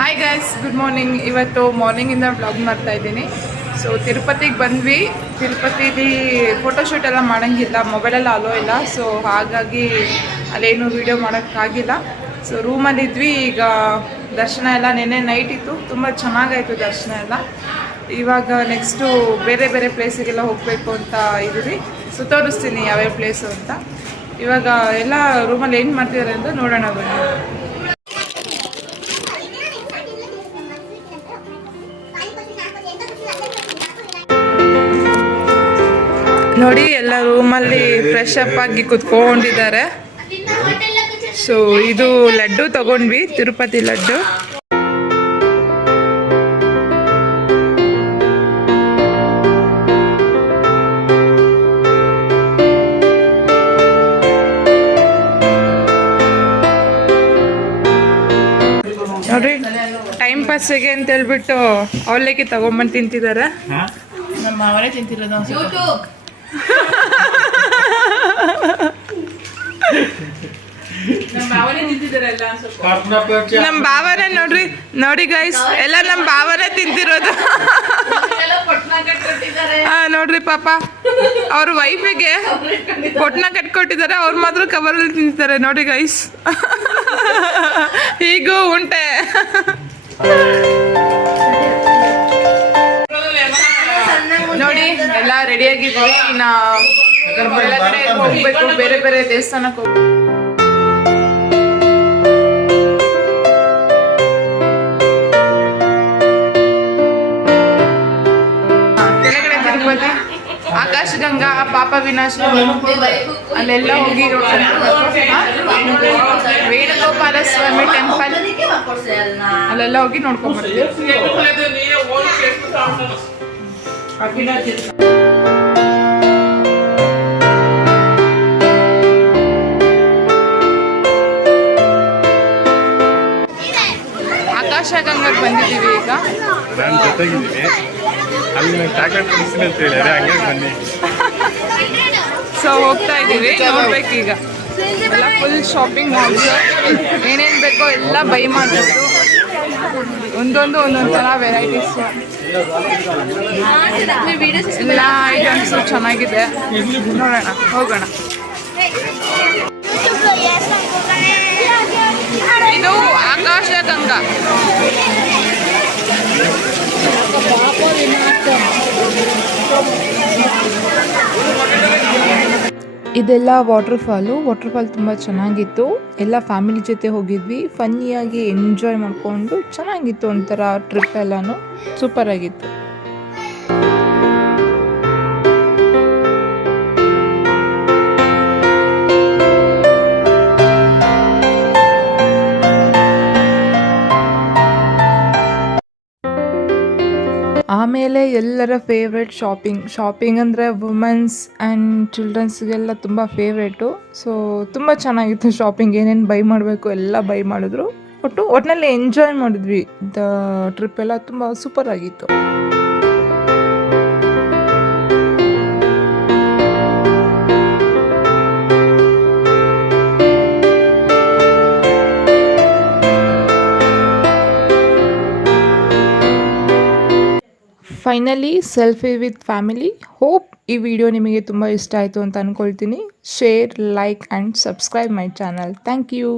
Hi guys, good morning. ಇವತ್ತು ಮಾರ್ನಿಂಗಿಂದ vlog ಮಾಡ್ತಾ ಇದ್ದೀನಿ. ಸೊ ತಿರುಪತಿಗೆ ಬಂದ್ವಿ. ತಿರುಪತಿಲಿ ಫೋಟೋಶೂಟ್ ಎಲ್ಲ ಮಾಡೋಂಗಿಲ್ಲ, ಮೊಬೈಲೆಲ್ಲ ಅಲೋ ಇಲ್ಲ. ಸೊ ಹಾಗಾಗಿ ಅಲ್ಲೇನು ವೀಡಿಯೋ ಮಾಡೋಕ್ಕಾಗಿಲ್ಲ. ಸೊ ರೂಮಲ್ಲಿದ್ವಿ. ಈಗ ದರ್ಶನ ಎಲ್ಲ ನೆನ್ನೆ ನೈಟ್ ಇತ್ತು, ತುಂಬ ಚೆನ್ನಾಗಾಯಿತು ದರ್ಶನ ಎಲ್ಲ. ಇವಾಗ ನೆಕ್ಸ್ಟು ಬೇರೆ ಬೇರೆ ಪ್ಲೇಸಿಗೆಲ್ಲ ಹೋಗಬೇಕು ಅಂತ ಇದ್ದೀವಿ. ಸೊ ತೋರಿಸ್ತೀನಿ ಯಾವ್ಯಾವ ಪ್ಲೇಸು ಅಂತ. ಇವಾಗ ಎಲ್ಲ ರೂಮಲ್ಲಿ ಏನು ಮಾಡ್ತಿದ್ದಾರೆ ಅಂತ ನೋಡೋಣ ಬನ್ನಿ. ನೋಡಿ, ಎಲ್ಲ ರೂಮಲ್ಲಿ ಫ್ರೆಶ್ ಅಪ್ ಆಗಿ ಕುತ್ಕೊಂಡಿದ್ದಾರೆ. ಸೊ ಇದು ಲಡ್ಡು ತಗೊಂಡ್ವಿ, ತಿರುಪತಿ ಲಡ್ಡು. ನೋಡ್ರಿ, ಟೈಮ್ ಪಾಸಿಗೆ ಅಂತ ಹೇಳ್ಬಿಟ್ಟು ಅವಲಕ್ಕಿ ತಗೊಂಬಂದು ತಿಂತಿದ್ದಾರೆ. ನಮ್ಮ ಅವರೇ ತಿಂತಿರೋದು. ನಮ್ ಭಾವನೆ ನೋಡ್ರಿ, ನೋಡಿ ಗೈಸ್, ಎಲ್ಲ ನಮ್ ಭಾವನೆ ತಿಂತಿರೋದು. ನೋಡ್ರಿ ಪಾಪ, ಅವ್ರ ವೈಫಿಗೆ ಪೊಟ್ನ ಕಟ್ಕೊಟ್ಟಿದ್ದಾರೆ, ಅವ್ರ ಮಾತ್ರ ಕವರಲ್ಲಿ ತಿಂತಿದ್ದಾರೆ. ನೋಡಿ ಗೈಸ್, ಹೀಗೂ ಉಂಟೆ. ನೋಡಿ, ಎಲ್ಲ ರೆಡಿಯಾಗಿದ್ವಿ. ಇನ್ನ ಎಲ್ಲ ಕಡೆ ಹೋಗ್ಬೇಕು, ಬೇರೆ ಬೇರೆ ದೇವಸ್ಥಾನಕ್ಕೆ ಹೋಗ್ಬೇಕು. ಕೆಳಗಡೆ ತಿರುಪತಿ, ಆಕಾಶಗಂಗಾ, ಪಾಪ ವಿನಾಶ, ಅಲ್ಲೆಲ್ಲ ಹೋಗಿ ವೇಣುಗೋಪಾಲ ಸ್ವಾಮಿ ಟೆಂಪಲ್, ಅಲ್ಲೆಲ್ಲ ಹೋಗಿ ನೋಡ್ಕೊಂಡ್ಬರ್ತೀವಿ. ಆಕಾಶಗಂಗಾಗೆ ಬಂದಿದ್ದೀವಿ. ಈಗ ನಾನು ಜೊತೆಗಿದ್ದೀನಿ, ಅಲ್ಲಿ ಚಾಕ್ಲೇಟ್ ಕುಡಿಸ್ತೀನಿ ಅಂತ ಹೇಳಿದ್ರೆ ಹಂಗೆ ಬನ್ನಿ. ಸೊ ಹೋಗ್ತಾ ಇದ್ದೀವಿ, ನೋಡ್ಬೇಕು. ಈಗ ಎಲ್ಲ ಫುಲ್ ಶಾಪಿಂಗ್ ಮಾಲ್ಸ್, ಏನೇನು ಬೇಕೋ ಎಲ್ಲ ಬೈ ಮಾಡ್ಬೋದು. ಒಂದೊಂದು ಥರ ವೆರೈಟೀಸ್, ಎಲ್ಲ ಐಟಮ್ಸು ಚೆನ್ನಾಗಿದೆ. ನೋಡೋಣ, ಹೋಗೋಣ. ಇದು ಆಕಾಶಗಂಗಾ. ಇದೆಲ್ಲ ವಾಟರ್ಫಾಲ್ ತುಂಬ ಚೆನ್ನಾಗಿತ್ತು. ಎಲ್ಲ ಫ್ಯಾಮಿಲಿ ಜೊತೆ ಹೋಗಿದ್ವಿ. ಫನ್ನಿಯಾಗಿ ಎಂಜಾಯ್ ಮಾಡಿಕೊಂಡು ಚೆನ್ನಾಗಿತ್ತು. ಒಂಥರ ಟ್ರಿಪ್ ಎಲ್ಲನೂ ಸೂಪರ್ ಆಗಿತ್ತು. ಆಮೇಲೆ ಎಲ್ಲರ ಫೇವ್ರೆಟ್ ಶಾಪಿಂಗ್ ಅಂದರೆ ವುಮೆನ್ಸ್ ಆ್ಯಂಡ್ ಚಿಲ್ಡ್ರನ್ಸ್ಗೆಲ್ಲ ತುಂಬ ಫೇವ್ರೇಟು. ಸೊ ತುಂಬ ಚೆನ್ನಾಗಿತ್ತು ಶಾಪಿಂಗ್. ಏನೇನು ಬೈ ಮಾಡಬೇಕು ಎಲ್ಲ ಬೈ ಮಾಡಿದ್ರು. ಒಟ್ಟಿನಲ್ಲಿ ಎಂಜಾಯ್ ಮಾಡಿದ್ವಿ. ಟ್ರಿಪ್ ಎಲ್ಲ ತುಂಬ ಸೂಪರ್ ಆಗಿತ್ತು. Finally selfie with family. Hope ಈ ವಿಡಿಯೋ ನಿಮಗೆ ತುಂಬ ಇಷ್ಟ ಆಯಿತು ಅಂತ ಅಂದ್ಕೊಳ್ತೀನಿ. Share, like and subscribe my channel. Thank you.